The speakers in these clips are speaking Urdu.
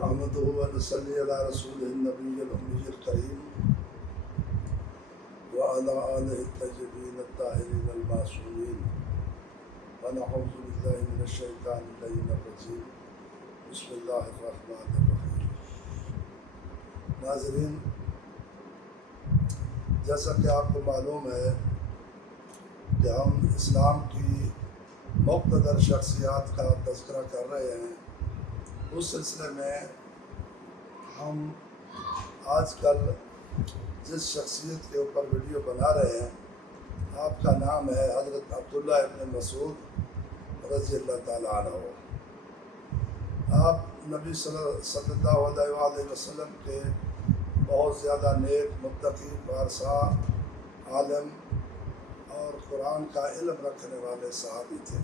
نحمده ونصلي على رسوله النبي الأمي الكريم وعلى آله الطيبين الطاهرين المعصومين ونعوذ بالله من الشيطان اللعين الرجيم بسم الله الرحمن الرحیم۔ ناظرین، جیسا کہ آپ کو معلوم ہے کہ ہم اسلام کی مقتدر شخصیات کا تذکرہ کر رہے ہیں، اس سلسلے میں ہم آج کل جس شخصیت کے اوپر ویڈیو بنا رہے ہیں، آپ کا نام ہے حضرت عبداللہ ابن مسعود رضی اللہ تعالیٰ عنہ۔ آپ نبی صلی اللہ علیہ وآلہ وسلم کے بہت زیادہ نیک، متقی، پارسا، عالم اور قرآن کا علم رکھنے والے صحابی تھے۔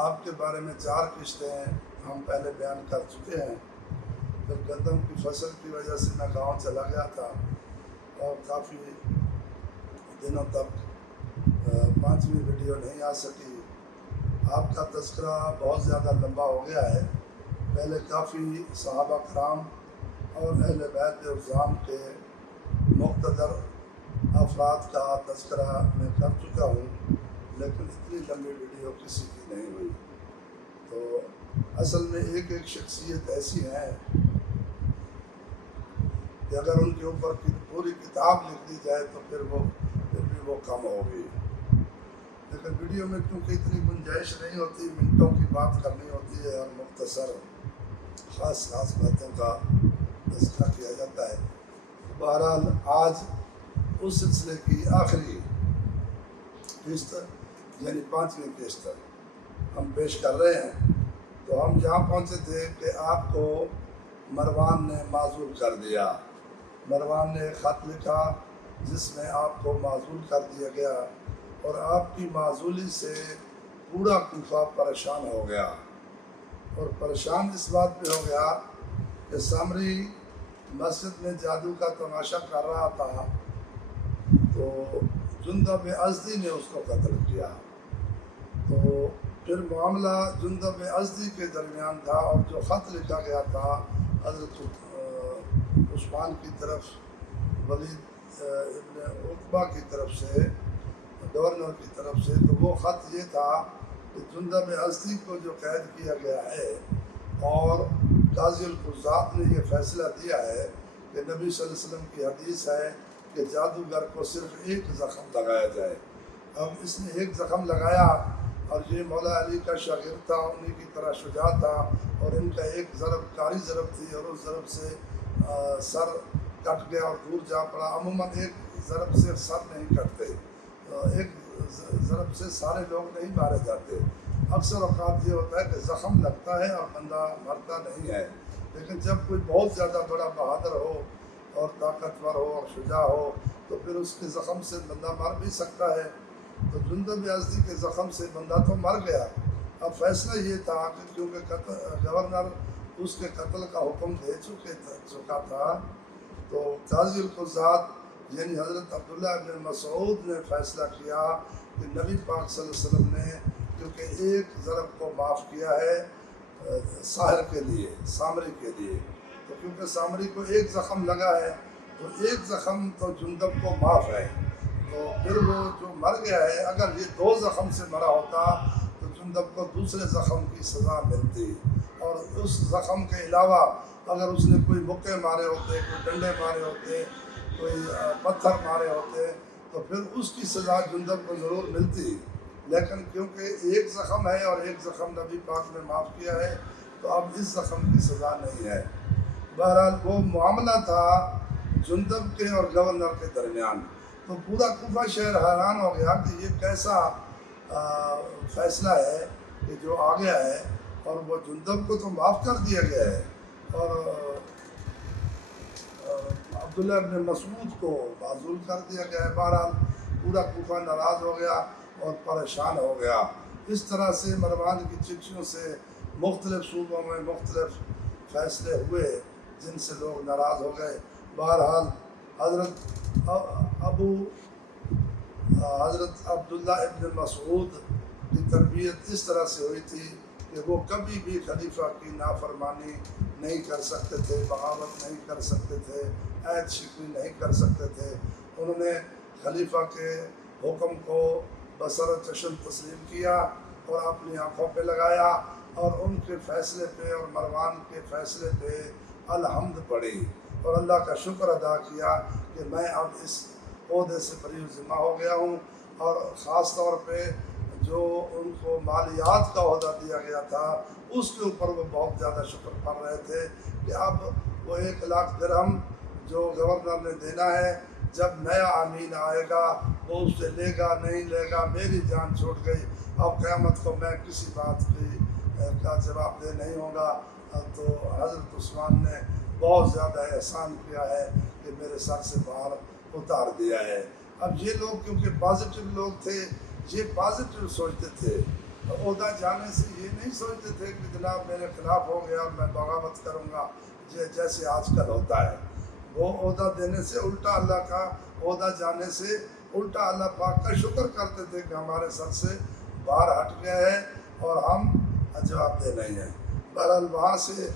آپ کے بارے میں 4 قسطیں ہم پہلے بیان کر چکے ہیں۔ پھر گندم کی فصل کی وجہ سے میں گاؤں چلا گیا تھا اور کافی دنوں تک 5ویں ویڈیو نہیں آ سکی۔ آپ کا تذکرہ بہت زیادہ لمبا ہو گیا ہے۔ پہلے کافی صحابہ کرام اور اہل بیت عظام کے مقتدر افراد کا تذکرہ میں کر چکا ہوں، لیکن اتنی لمبی ویڈیو کسی کی نہیں ہوئی۔ تو اصل میں ایک ایک شخصیت ایسی ہیں کہ اگر ان کے اوپر پوری کتاب لکھ دی جائے تو پھر بھی وہ کم ہوگی، لیکن ویڈیو میں کیونکہ اتنی گنجائش نہیں ہوتی، منٹوں کی بات کرنی ہوتی ہے اور مختصر خاص باتوں کا تذکرہ کیا جاتا ہے۔ بہرحال آج اس سلسلے کی آخری قسط یعنی 5ویں قسط ہم پیش کر رہے ہیں۔ تو ہم جہاں پہنچے تھے کہ آپ کو مروان نے معزول کر دیا۔ مروان نے ایک خط لکھا جس میں آپ کو معزول کر دیا گیا، اور آپ کی معزولی سے پورا کوفہ پریشان ہو گیا، اور پریشان اس بات پہ ہو گیا کہ سامری مسجد میں جادو کا تماشا کر رہا تھا تو جندب ازدی نے اس کو قتل کیا۔ تو پھر معاملہ جندب ازدی کے درمیان تھا، اور جو خط لکھا گیا تھا حضرت عثمان کی طرف، ولید ابن عقبہ کی طرف سے، گورنر کی طرف سے، تو وہ خط یہ تھا کہ جندب ازدی کو جو قید کیا گیا ہے، اور قاضی القضات نے یہ فیصلہ دیا ہے کہ نبی صلی اللہ علیہ وسلم کی حدیث ہے کہ جادوگر کو صرف ایک زخم لگایا جائے۔ اب اس نے ایک زخم لگایا، اور یہ مولا علی کا شاگرد تھا، انہی کی طرح شجاع تھا، اور ان کا ایک ضرب کاری ضرب تھی، اور اس ضرب سے سر کٹ گیا اور دور جا پڑا۔ عموماً ایک ضرب سے سر نہیں کٹتے، ایک ضرب سے سارے لوگ نہیں مارے جاتے۔ اکثر اوقات یہ ہوتا ہے کہ زخم لگتا ہے اور بندہ مرتا نہیں ہے، لیکن جب کوئی بہت زیادہ بڑا بہادر ہو اور طاقتور ہو اور شجاع ہو تو پھر اس کے زخم سے بندہ مر بھی سکتا ہے۔ تو جندب ازدی کے زخم سے بندہ تو مر گیا۔ اب فیصلہ یہ تھا کہ کیونکہ گورنر اس کے قتل کا حکم دے چکا تھا، تو قاضی القضات یعنی حضرت عبداللہ ابن مسعود نے فیصلہ کیا کہ نبی پاک صلی اللہ علیہ وسلم نے کیونکہ ایک ضرب کو معاف کیا ہے ساحر کے لیے، سامری کے لیے، تو کیونکہ سامری کو ایک زخم لگا ہے تو ایک زخم تو جندب کو معاف ہے، تو پھر وہ جو مر گیا ہے، اگر یہ 2 زخم سے مرا ہوتا تو جندب کو دوسرے زخم کی سزا ملتی، اور اس زخم کے علاوہ اگر اس نے کوئی مکے مارے ہوتے، کوئی ڈنڈے مارے ہوتے، کوئی پتھر مارے ہوتے، تو پھر اس کی سزا جندب کو ضرور ملتی، لیکن کیونکہ ایک زخم ہے اور ایک زخم نبی پاک نے معاف کیا ہے تو اب اس زخم کی سزا نہیں ہے۔ بہرحال وہ معاملہ تھا جندب کے اور گورنر کے درمیان۔ تو پورا کوفہ شہر حیران ہو گیا کہ یہ کیسا فیصلہ ہے کہ جو آ گیا ہے، اور وہ جندب کو تو معاف کر دیا گیا ہے اور عبداللہ ابن مسعود کو معزول کر دیا گیا ہے۔ بہرحال پورا کوفہ ناراض ہو گیا اور پریشان ہو گیا۔ اس طرح سے مروان کی چٹھیوں سے مختلف صوبوں میں مختلف فیصلے ہوئے جن سے لوگ ناراض ہو گئے۔ بہرحال حضرت عبداللہ ابن مسعود کی تربیت اس طرح سے ہوئی تھی کہ وہ کبھی بھی خلیفہ کی نافرمانی نہیں کر سکتے تھے، بغاوت نہیں کر سکتے تھے، عہد شکنی نہیں کر سکتے تھے۔ انہوں نے خلیفہ کے حکم کو بصر چشم تسلیم کیا اور اپنی آنکھوں پہ لگایا، اور ان کے فیصلے پہ اور مروان کے فیصلے پہ الحمد پڑھی اور اللہ کا شکر ادا کیا کہ میں اب اس عہدے سے بری ذمہ ہو گیا ہوں۔ اور خاص طور پہ جو ان کو مالیات کا عہدہ دیا گیا تھا اس کے اوپر وہ بہت زیادہ شکر پڑھ رہے تھے کہ اب وہ 1,00,000 درہم جو گورنر نے دینا ہے، جب نیا امین آئے گا وہ اس سے لے گا نہیں لے گا، میری جان چھوٹ گئی، اب قیامت کو میں کسی بات کا جواب دہ نہیں ہوگا۔ تو حضرت عثمان نے بہت زیادہ احسان کیا ہے کہ میرے سر سے باہر اتار دیا ہے۔ اب یہ لوگ کیونکہ پازیٹیو لوگ تھے، یہ پازیٹیو سوچتے تھے، عہدہ جانے سے یہ نہیں سوچتے تھے کہ جناب میرے خلاف ہو گیا میں بغاوت کروں گا جیسے آج کل ہوتا ہے۔ وہ عہدہ دینے سے الٹا اللہ کا عہدہ جانے سے الٹا اللہ پاک کا شکر کرتے تھے کہ ہمارے سر سے باہر ہٹ گیا ہے اور ہم جواب دہ نہیں ہیں۔ بہرحال وہاں سے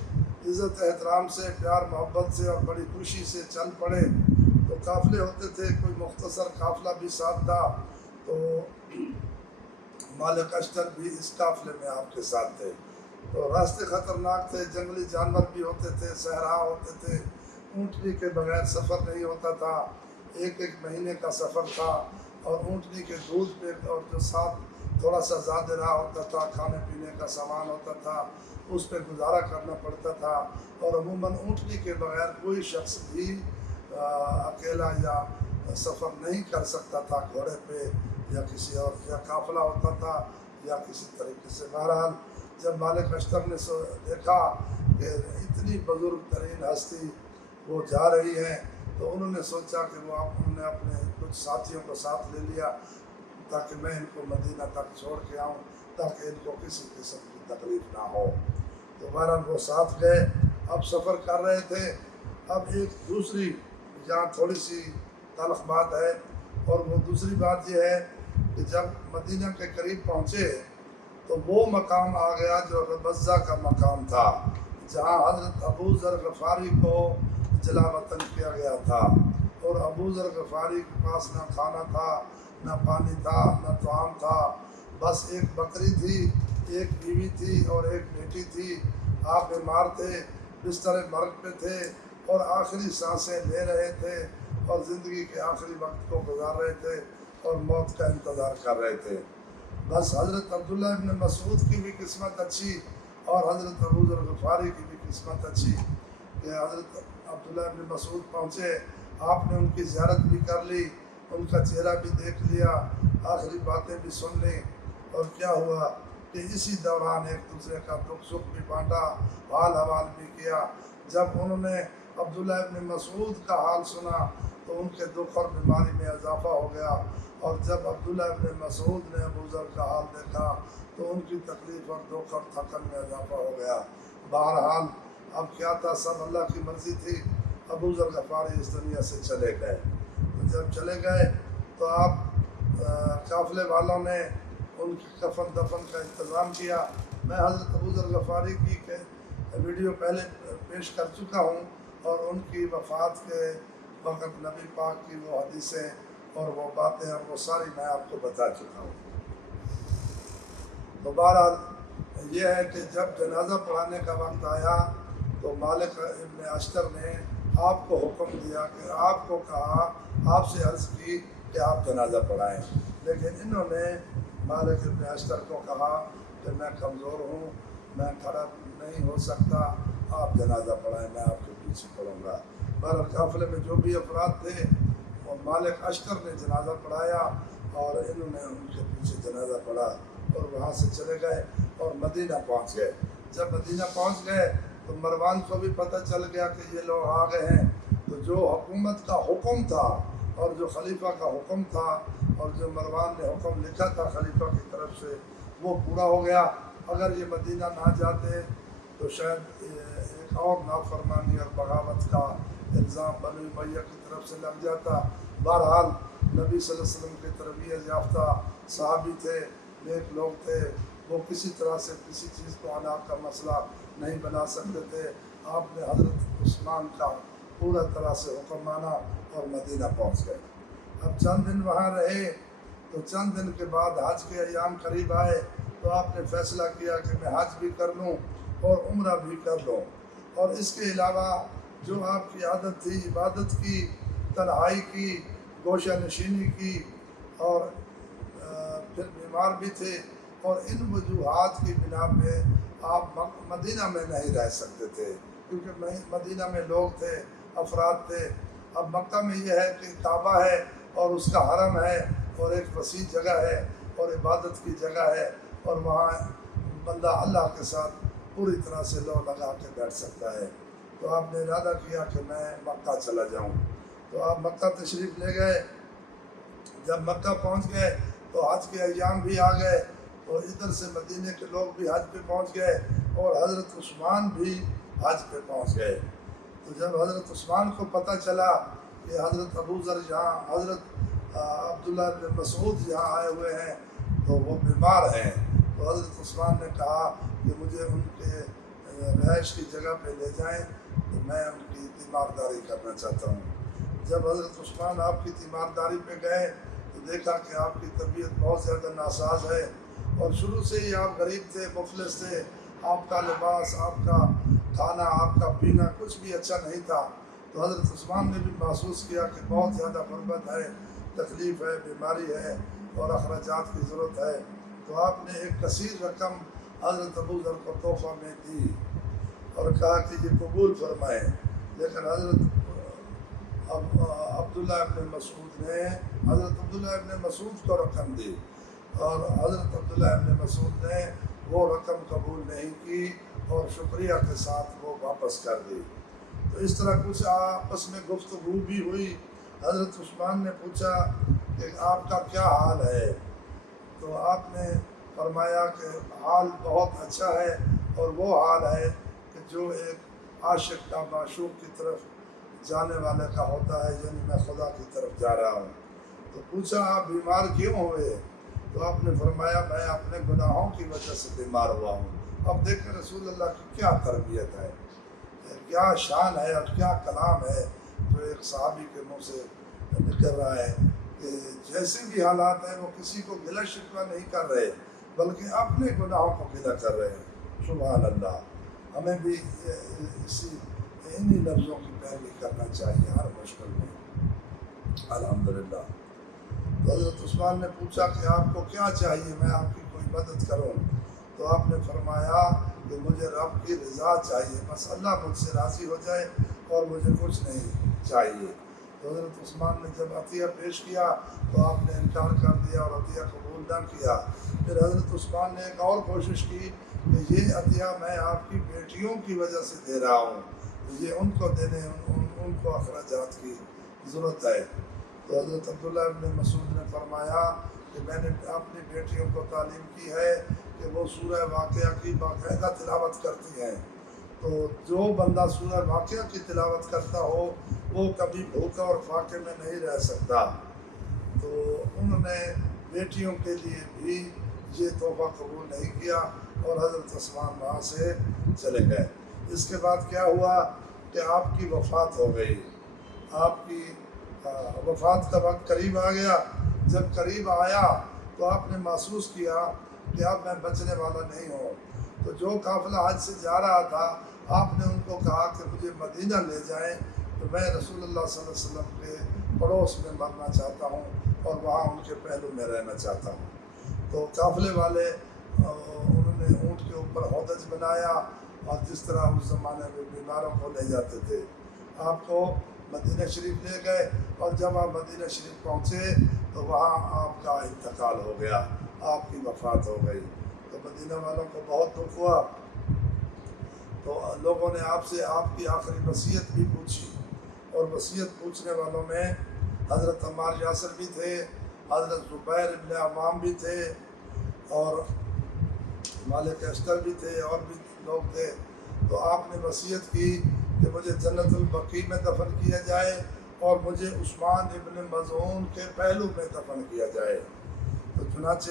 عزت احترام سے، پیار محبت سے اور بڑی خوشی سے چل پڑے۔ تو قافلے ہوتے تھے، کوئی مختصر قافلہ بھی ساتھ تھا، تو مالک اشتر بھی اس قافلے میں آپ کے ساتھ تھے۔ تو راستے خطرناک تھے، جنگلی جانور بھی ہوتے تھے، صحرا ہوتے تھے، اونٹنی کے بغیر سفر نہیں ہوتا تھا، 1 مہینے کا سفر تھا، اور اونٹنی کے دودھ پہ اور جو ساتھ تھوڑا سا زیادہ رہا ہوتا تھا، کھانے پینے کا سامان ہوتا تھا، اس پہ گزارا کرنا پڑتا تھا۔ اور عموماً اونٹنی کے بغیر کوئی شخص بھی اکیلا یا سفر نہیں کر سکتا تھا، گھوڑے پہ یا کسی اور، یا قافلہ ہوتا تھا یا کسی طریقے سے۔ بہرحال جب مالک اشتر نے دیکھا کہ اتنی بزرگ ترین ہستی وہ جا رہی ہے، تو انہوں نے سوچا کہ انہوں نے اپنے کچھ ساتھیوں کو ساتھ لے لیا تاکہ میں ان کو مدینہ تک چھوڑ کے آؤں، تاکہ ان کو کسی قسم کی تکلیف نہ ہو۔ تو بہرحال وہ ساتھ گئے، اب سفر کر رہے تھے۔ اب ایک دوسری جہاں تھوڑی سی تلخ بات ہے، اور وہ دوسری بات یہ ہے کہ جب مدینہ کے قریب پہنچے تو وہ مقام آ گیا جو ربضہ کا مقام تھا، جہاں حضرت ابو ذر غفاری کو جلا وطن کیا گیا تھا۔ اور ابو ذر غفاری کے پاس نہ کھانا تھا، نہ پانی تھا، نہ طعام تھا، بس ایک بکری تھی، ایک بیوی تھی اور ایک بیٹی تھی۔ آپ بیمار تھے، بستر مرگ پہ تھے اور آخری سانسیں لے رہے تھے اور زندگی کے آخری وقت کو گزار رہے تھے اور موت کا انتظار کر رہے تھے۔ بس حضرت عبداللہ ابن مسعود کی بھی قسمت اچھی اور حضرت ابو ذر غفاری کی بھی قسمت اچھی کہ حضرت عبداللہ ابن مسعود پہنچے، آپ نے ان کی زیارت بھی کر لی، ان کا چہرہ بھی دیکھ لیا، آخری باتیں بھی سن لیں۔ اور کیا ہوا کہ اسی دوران ایک دوسرے کا دکھ سکھ بھی بانٹا، حال حوال بھی کیا۔ جب انہوں نے عبداللہ ابن مسعود کا حال سنا تو ان کے دکھ اور بیماری میں اضافہ ہو گیا، اور جب عبداللہ ابن مسعود نے ابو ذر کا حال دیکھا تو ان کی تکلیف اور دکھ اور تھکن میں اضافہ ہو گیا۔ بہرحال اب کیا تھا، سب اللہ کی مرضی تھی۔ ابو ذر غفاری اس دنیا سے چلے گئے۔ تو جب چلے گئے تو آپ قافلے والوں نے ان کی کفن دفن کا انتظام کیا۔ میں حضرت ابو ذر غفاری کی ویڈیو پہلے پیش کر چکا ہوں، اور ان کی وفات کے وقت نبی پاک کی وہ حدیثیں اور وہ باتیں اور وہ ساری میں آپ کو بتا چکا ہوں۔ تو بہرحال یہ ہے کہ جب جنازہ پڑھانے کا وقت آیا تو مالک ابن اشتر نے آپ کو حکم دیا کہ آپ کو کہا، آپ سے عرض کی کہ آپ جنازہ پڑھائیں، لیکن انہوں نے مالک ابن اشتر کو کہا کہ میں کمزور ہوں، میں کھڑا نہیں ہو سکتا، آپ جنازہ پڑھائیں، میں آپ کے پیچھے پڑھوں گا۔ بہرحال قافلے میں جو بھی افراد تھے وہ مالک اشتر نے جنازہ پڑھایا اور انہوں نے ان کے پیچھے جنازہ پڑھا اور وہاں سے چلے گئے اور مدینہ پہنچ گئے۔ جب مدینہ پہنچ گئے تو مروان کو بھی پتہ چل گیا کہ یہ لوگ آ گئے ہیں، تو جو حکومت کا حکم تھا اور جو خلیفہ کا حکم تھا اور جو مروان نے حکم لکھا تھا خلیفہ کی طرف سے وہ پورا ہو گیا۔ اگر یہ مدینہ نہ جاتے تو شاید ایک اور نافرمانی اور بغاوت کا الزام بنو امیہ کی طرف سے لگ جاتا۔ بہرحال نبی صلی اللہ علیہ وسلم کے تربیت یافتہ صحابی تھے، نیک لوگ تھے، وہ کسی طرح سے کسی چیز کو ہلاک کا مسئلہ نہیں بنا سکتے تھے. آپ نے حضرت عثمان کا پورا طرح سے حکم مانا اور مدینہ پہنچ گئے. اب چند دن وہاں رہے تو چند دن کے بعد حج کے ایام قریب آئے تو آپ نے فیصلہ کیا کہ میں حج بھی کر لوں اور عمرہ بھی کر لوں. اور اس کے علاوہ جو آپ کی عادت تھی عبادت کی، تنہائی کی، گوشہ نشینی کی، اور پھر بیمار بھی تھے، اور ان وجوہات کی بنا پہ آپ مدینہ میں نہیں رہ سکتے تھے کیونکہ مدینہ میں لوگ تھے، افراد تھے. اب مکہ میں یہ ہے کہ کعبہ ہے اور اس کا حرم ہے اور ایک وسیع جگہ ہے اور عبادت کی جگہ ہے، اور وہاں بندہ اللہ کے ساتھ پوری طرح سے لو لگا کے بیٹھ سکتا ہے. تو آپ نے ارادہ کیا کہ میں مکہ چلا جاؤں. تو آپ مکہ تشریف لے گئے. جب مکہ پہنچ گئے تو حج کے ایام بھی آ گئے، تو ادھر سے مدینے کے لوگ بھی حج پہ پہنچ گئے اور حضرت عثمان بھی حج پہ پہنچ گئے. تو جب حضرت عثمان کو پتہ چلا کہ حضرت ابو ذر یہاں، حضرت عبداللہ بن مسعود یہاں آئے ہوئے ہیں تو وہ بیمار ہیں، تو حضرت عثمان نے کہا کہ مجھے ان کے رہائش کی جگہ پہ لے جائیں تو میں ان کی تیمارداری کرنا چاہتا ہوں. جب حضرت عثمان آپ کی تیمارداری پہ گئے تو دیکھا کہ آپ کی طبیعت بہت زیادہ ناساز ہے اور شروع سے ہی آپ غریب تھے، مفلس تھے. آپ کا لباس، آپ کا کھانا، آپ کا پینا کچھ بھی اچھا نہیں تھا. تو حضرت عثمان نے بھی محسوس کیا کہ بہت زیادہ غربت ہے، تکلیف ہے، بیماری ہے اور اخراجات کی ضرورت ہے. تو آپ نے ایک کثیر رقم حضرت ابو ذر کو تحفہ میں دی اور کہا کہ یہ قبول فرمائیں. لیکن حضرت عبداللہ ابن مسعود نے حضرت عبداللہ ابن مسعود کو رقم دی اور حضرت عبداللہ ابن مسعود نے وہ رقم قبول نہیں کی اور شکریہ کے ساتھ وہ واپس کر دی. تو اس طرح کچھ آپس میں گفتگو بھی ہوئی. حضرت عثمان نے پوچھا کہ آپ کا کیا حال ہے؟ تو آپ نے فرمایا کہ حال بہت اچھا ہے، اور وہ حال ہے کہ جو ایک عاشق کا معشوق کی طرف جانے والے کا ہوتا ہے، یعنی میں خدا کی طرف جا رہا ہوں. تو پوچھا آپ بیمار کیوں ہوئے؟ تو آپ نے فرمایا میں اپنے گناہوں کی وجہ سے بیمار ہوا ہوں. اب دیکھیں رسول اللہ کی کیا تربیت ہے، کیا شان ہے اور کیا کلام ہے جو ایک صحابی کے منہ سے نکل رہا ہے کہ جیسے بھی حالات ہیں وہ کسی کو گلہ شکوہ نہیں کر رہے بلکہ اپنے گناہوں کو گلہ کر رہے ہیں. سبحان اللہ. ہمیں بھی انہی لفظوں کی پیروی کرنا چاہیے ہر مشکل میں. الحمدللہ. تو حضرت عثمان نے پوچھا کہ آپ کو کیا چاہیے، میں آپ کی کوئی مدد کروں؟ تو آپ نے فرمایا کہ مجھے رب کی رضا چاہیے، بس اللہ مجھ سے راضی ہو جائے اور مجھے کچھ نہیں چاہیے. تو حضرت عثمان نے جب عطیہ پیش کیا تو آپ نے انکار کر دیا اور عطیہ قبول نہ کیا. پھر حضرت عثمان نے ایک اور کوشش کی کہ یہ عطیہ میں آپ کی بیٹیوں کی وجہ سے دے رہا ہوں، یہ ان کو دینے، ان کو اخراجات کی ضرورت ہے. تو حضرت عبداللہ ابن مسعود نے فرمایا کہ میں نے اپنی بیٹیوں کو تعلیم کی ہے کہ وہ سورہ واقعہ کی باقاعدہ تلاوت کرتی ہیں. تو جو بندہ سورہ واقعہ کی تلاوت کرتا ہو وہ کبھی بھوکا اور فاقے میں نہیں رہ سکتا. تو انہوں نے بیٹیوں کے لیے بھی یہ تحفہ قبول نہیں کیا اور حضرت عثمان وہاں سے چلے گئے. اس کے بعد کیا ہوا کہ آپ کی وفات ہو گئی. آپ کی وفات کا وقت قریب آ گیا. جب قریب آیا تو آپ نے محسوس کیا کہ اب میں بچنے والا نہیں ہوں. تو جو قافلہ حج سے جا رہا تھا آپ نے ان کو کہا کہ مجھے مدینہ لے جائیں، تو میں رسول اللہ صلی اللہ علیہ وسلم کے پڑوس میں مرنا چاہتا ہوں اور وہاں ان کے پہلو میں رہنا چاہتا ہوں. تو قافلے والے انہوں نے اونٹ کے اوپر ہودج بنایا اور جس طرح اس زمانے میں بیماروں کو لے جاتے تھے آپ کو مدینہ شریف لے گئے. اور جب آپ مدینہ شریف پہنچے تو وہاں آپ کا انتقال ہو گیا، آپ کی وفات ہو گئی. تو مدینہ والوں کو بہت دکھ ہوا. تو لوگوں نے آپ سے آپ کی آخری وصیت بھی پوچھی، اور وصیت پوچھنے والوں میں حضرت عمار یاسر بھی تھے، حضرت زبیر ابن عوام بھی تھے اور مالک اشتر بھی تھے، اور بھی لوگ تھے. تو آپ نے وصیت کی کہ مجھے جنت البقیع میں دفن کیا جائے اور مجھے عثمان ابن مظعون کے پہلو میں دفن کیا جائے. تو چنانچہ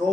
2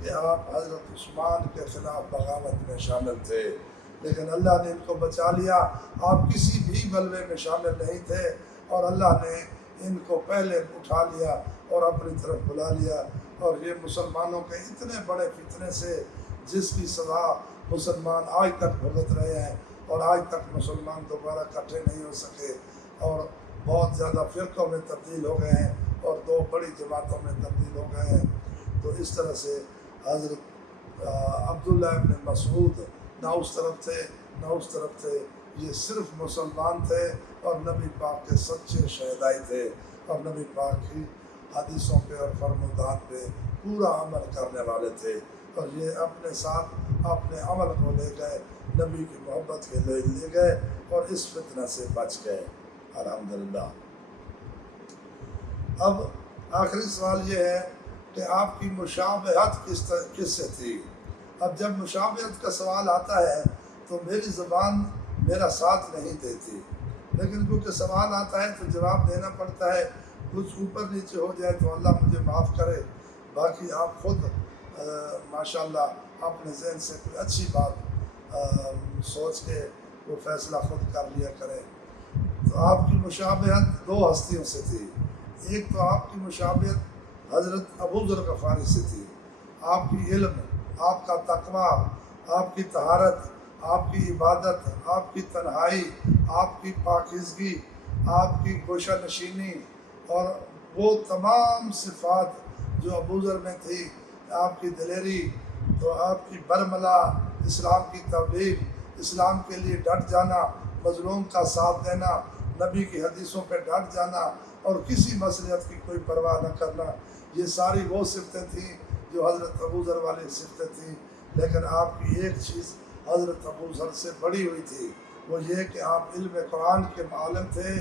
کہ آپ حضرت عثمان کے خلاف بغاوت میں شامل تھے، لیکن اللہ نے ان کو بچا لیا۔ آپ کسی بھی بلوے میں شامل نہیں تھے اور اللہ نے ان کو پہلے اٹھا لیا اور اپنی طرف بلا لیا، اور یہ مسلمانوں کے اتنے بڑے فتنے سے جس کی سزا مسلمان آج تک بھگت رہے ہیں، اور آج تک مسلمان دوبارہ اکٹھے نہیں ہو سکے، اور بہت زیادہ فرقوں میں تبدیل ہو گئے ہیں اور دو بڑی جماعتوں میں تبدیل ہو گئے ہیں۔ تو اس طرح سے حضرت عبداللہ ابن مسعود نہ اس طرف تھے نہ اس طرف تھے، یہ صرف مسلمان تھے اور نبی پاک کے سچے شہدائی تھے، اور نبی پاک کی حدیثوں پہ اور فرمودات پہ پورا عمل کرنے والے تھے، اور یہ اپنے ساتھ اپنے عمل کو لے گئے، نبی کی محبت کے لے گئے اور اس فتنہ سے بچ گئے، الحمدللہ۔ اب آخری سوال یہ ہے کہ آپ کی مشابہت کس سے تھی؟ اب جب مشابہت کا سوال آتا ہے تو میری زبان میرا ساتھ نہیں دیتی، لیکن کیونکہ سوال آتا ہے تو جواب دینا پڑتا ہے، کچھ اوپر نیچے ہو جائے تو اللہ مجھے معاف کرے، باقی آپ خود ماشاءاللہ اپنے ذہن سے کوئی اچھی بات سوچ کے وہ فیصلہ خود کر لیا کریں۔ تو آپ کی مشابہت دو ہستیوں سے تھی، ایک تو آپ کی مشابہت حضرت ابو ذر غفاری سے تھی، آپ کی علم، آپ کا تقویٰ، آپ کی طہارت، آپ کی عبادت، آپ کی تنہائی، آپ کی پاکیزگی، آپ کی گوشہ نشینی، اور وہ تمام صفات جو ابو ذر میں تھی، آپ کی دلیری، تو آپ کی برملا، اسلام کی تبلیغ، اسلام کے لیے ڈٹ جانا، مظلوم کا ساتھ دینا، نبی کی حدیثوں پہ ڈٹ جانا اور کسی مصلحت کی کوئی پرواہ نہ کرنا، یہ ساری وہ صفتیں تھیں جو حضرت ابو ذر والی صفتیں تھیں۔ لیکن آپ کی ایک چیز حضرت ابو ذر سے بڑی ہوئی تھی، وہ یہ کہ آپ علم قرآن کے عالم تھے،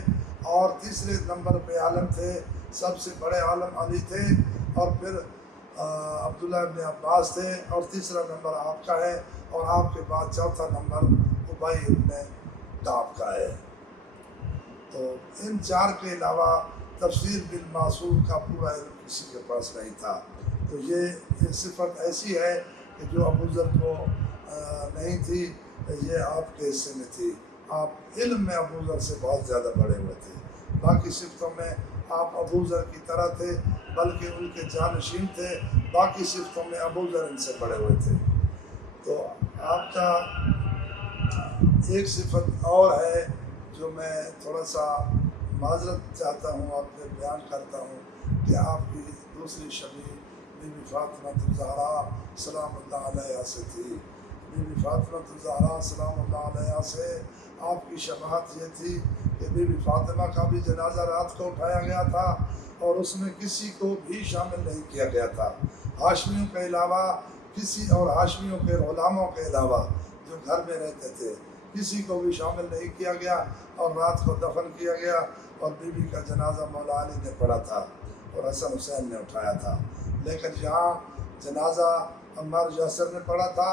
اور تیسرے نمبر پہ عالم تھے، سب سے بڑے عالم علی تھے، اور پھر عبداللہ ابن عباس تھے، اور تیسرا نمبر آپ کا ہے، اور آپ کے بعد چوتھا نمبر ابی ابن کعب کا ہے۔ تو ان چار کے علاوہ تفسیر بالمعصور کا پورا علم کسی کے پاس نہیں تھا۔ تو یہ صفت ایسی ہے کہ جو ابو ذر کو نہیں تھی، یہ آپ کے حصے میں تھی۔ آپ علم میں ابو ذر سے بہت زیادہ بڑے ہوئے تھے، باقی صفتوں میں آپ ابو ذر کی طرح تھے، بلکہ ان کے جانشین تھے، باقی صفتوں میں ابو ذر ان سے بڑے ہوئے تھے۔ تو آپ کا ایک صفت اور ہے جو میں تھوڑا سا معذرت چاہتا ہوں اور پھر بیان کرتا ہوں، کہ آپ کی دوسری شبیہ بی بی فاطمہ الزہرا سلام اللہ علیہا سے تھی۔ بی بی فاطمہ الزہرا سلام اللہ علیہا سے آپ کی شباہت یہ تھی کہ بی بی فاطمہ کا بھی جنازہ رات کو اٹھایا گیا تھا، اور اس میں کسی کو بھی شامل نہیں کیا گیا تھا، ہاشمیوں کے علاوہ کسی، اور ہاشمیوں کے غلاموں کے علاوہ جو گھر میں رہتے تھے، کسی کو بھی شامل نہیں کیا گیا، اور رات کو دفن کیا گیا، اور بی بی کا جنازہ مولا علی نے پڑھا تھا اور حسن حسین نے اٹھایا تھا۔ لیکن یہاں جنازہ عمار یاسر نے پڑھا تھا،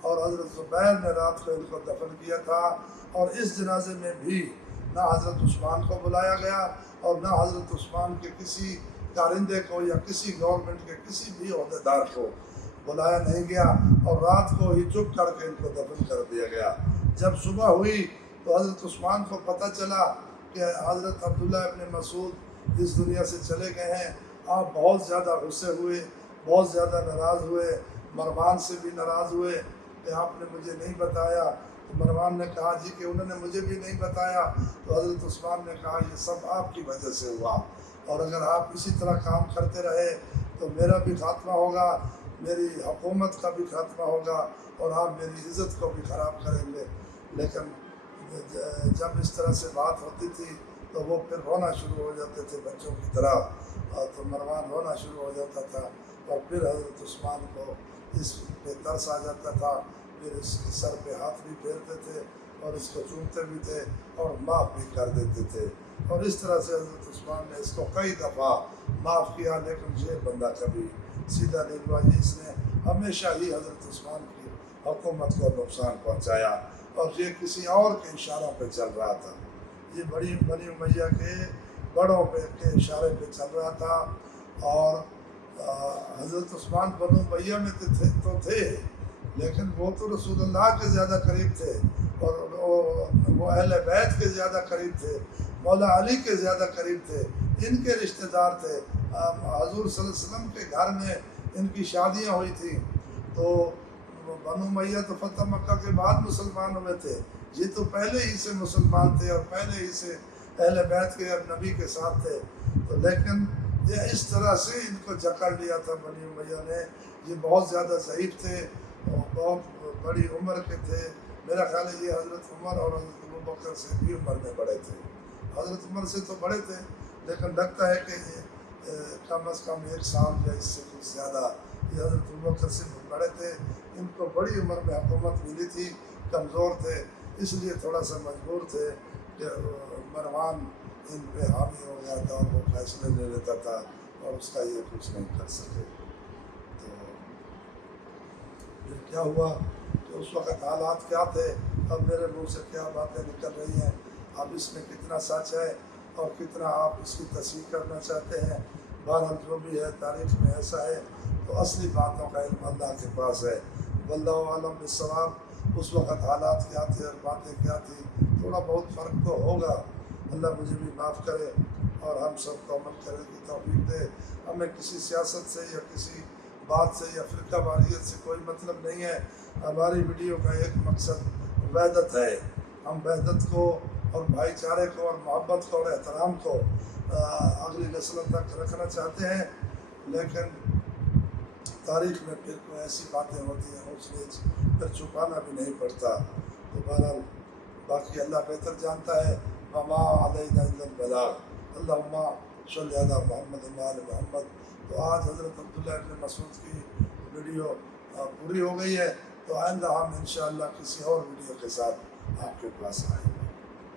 اور حضرت زبیر نے رات کو ان کو دفن کیا تھا، اور اس جنازے میں بھی نہ حضرت عثمان کو بلایا گیا، اور نہ حضرت عثمان کے کسی کارندے کو یا کسی گورنمنٹ کے کسی بھی عہدیدار کو بلایا نہیں گیا، اور رات کو ہی چپ کر کے ان کو دفن کر دیا گیا۔ جب صبح ہوئی تو حضرت عثمان کو پتہ چلا کہ حضرت عبداللہ ابن مسعود اس دنیا سے چلے گئے ہیں۔ آپ بہت زیادہ غصے ہوئے، بہت زیادہ ناراض ہوئے، مروان سے بھی ناراض ہوئے کہ آپ نے مجھے نہیں بتایا۔ تو مروان نے کہا جی کہ انہوں نے مجھے بھی نہیں بتایا۔ تو حضرت عثمان نے کہا یہ سب آپ کی وجہ سے ہوا، اور اگر آپ اسی طرح کام کرتے رہے تو میرا بھی خاتمہ ہوگا، میری حکومت کا بھی خاتمہ ہوگا، اور آپ میری عزت کو بھی خراب کریں گے۔ لیکن جب اس طرح سے بات ہوتی تھی تو وہ پھر رونا شروع ہو جاتے تھے بچوں کی طرح، تو مروان رونا شروع ہو جاتا تھا، اور پھر حضرت عثمان کو اس پہ ترس آ جاتا تھا، پھر اس کے سر پہ ہاتھ بھی پھیرتے تھے اور اس کو چومتے بھی تھے اور معاف بھی کر دیتے تھے، اور اس طرح سے حضرت عثمان نے اس کو کئی دفعہ معاف کیا، لیکن یہ بندہ کبھی سیدھا نہیں ہوا۔ اس نے ہمیشہ ہی حضرت عثمان کی حکومت کو نقصان پہنچایا، اور یہ کسی اور کے اشاروں پہ چل رہا تھا، یہ بنی امیہ کے بڑوں کے اشارے پہ چل رہا تھا، اور حضرت عثمان بنو امیہ میں تو تھے، لیکن وہ تو رسول اللہ کے زیادہ قریب تھے، اور وہ اہل بیت کے زیادہ قریب تھے، مولا علی کے زیادہ قریب تھے، ان کے رشتہ دار تھے۔ حضور صلی اللہ علیہ وسلم کے گھر میں ان کی شادیاں ہوئی تھیں، تو بنو امیہ تو فتح مکہ کے بعد مسلمان ہوئے تھے، یہ تو پہلے ہی سے مسلمان تھے اور پہلے ہی سے اہل بیت کے اور نبی کے ساتھ تھے۔ تو لیکن یہ اس طرح سے ان کو جکڑ لیا تھا بنی امیہ نے۔ یہ بہت زیادہ ضعیف تھے اور بہت بڑی عمر کے تھے، میرا خیال ہے یہ حضرت عمر اور حضرت ابوبکر سے بھی عمر میں بڑے تھے۔ حضرت عمر سے تو بڑے تھے، لیکن لگتا ہے کہ کم از کم 1 سال یا اس سے کچھ زیادہ یہ حضرت ابوبکر سے بڑے تھے۔ ان کو بڑی عمر میں حکومت ملی تھی، کمزور تھے، اس لیے تھوڑا سا مجبور تھے کہ مروان ان پہ حاوی ہو گیا تھا اور وہ فیصلے لے لیتا تھا اور اس کا یہ کچھ نہیں کر سکے۔ تو پھر کیا ہوا کہ اس وقت حالات کیا تھے، اب میرے منہ سے کیا باتیں نکل رہی ہیں، اب اس میں کتنا سچ ہے اور کتنا آپ اس کی تصحیح کرنا چاہتے ہیں، بہرحال جو بھی ہے تاریخ میں ایسا ہے، تو اصلی باتوں کا علم اللہ کے پاس ہے۔ واللہ عالم بالصواب۔ اس وقت حالات کیا تھے اور باتیں کیا تھیں، تھوڑا بہت فرق تو ہوگا۔ اللہ مجھے بھی معاف کرے اور ہم سب کو عمل کرنے کی توفیق دے۔ ہمیں کسی سیاست سے یا کسی بات سے یا فرقہ واریت سے کوئی مطلب نہیں ہے۔ ہماری ویڈیو کا ایک مقصد وحدت ہے، ہم وحدت کو اور بھائی چارے کو اور محبت کو اور احترام کو اگلی نسلوں تک رکھنا چاہتے ہیں، لیکن تاریخ میں پھر کوئی ایسی باتیں ہوتی ہیں اس لیے پھر چھپانا بھی نہیں پڑتا۔ تو بہرحال باقی اللہ بہتر جانتا ہے۔ وما علینا الا البلاغ۔ اللہم صلی علی محمد و آل محمد۔ تو آج حضرت عبداللہ ابن مسعود کی ویڈیو پوری ہو گئی ہے، تو آئندہ ہم انشاءاللہ کسی اور ویڈیو کے ساتھ آپ کے پاس آئیں گے۔